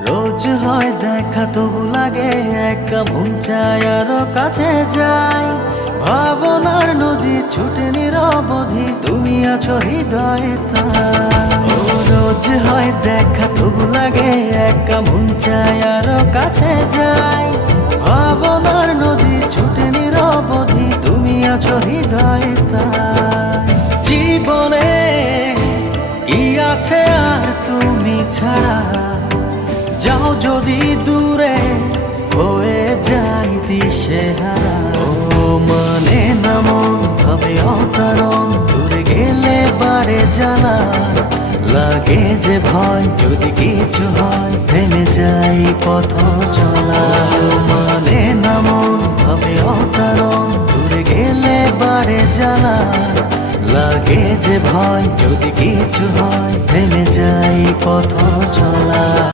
রোজ হয় দেখা তবু লাগে একা মন চায় আরো কাছে যাই। ভাবনার নদী ছুটে নিরবধি, তুমি আছো হৃদয়ে তাই। ও রোজ হয় দেখা তবু লাগে একা মন চায় আরো কাছে যাই। ভাবনার নদী ছুটে নিরবধি, তুমি আছো হৃদয়ে তাই। জীবনে কি আছে আর তুমি ছাড়া, যাও যদি দূরে হয়ে যাই দিশেহারা। ও মানে না মন ভাবে অকারণ, দূরে গেলে বাড়ে জ্বালা। লাগে যে ভয় যদি কিছু হয়, থেমে যাই পথ চলা। ও মানে না মন ভাবে অকারণ, দূরে গেলে বাড়ে জ্বালা। লাগে যে ভয় যদি কিছু হয়, থেমে যাই পথ চলা।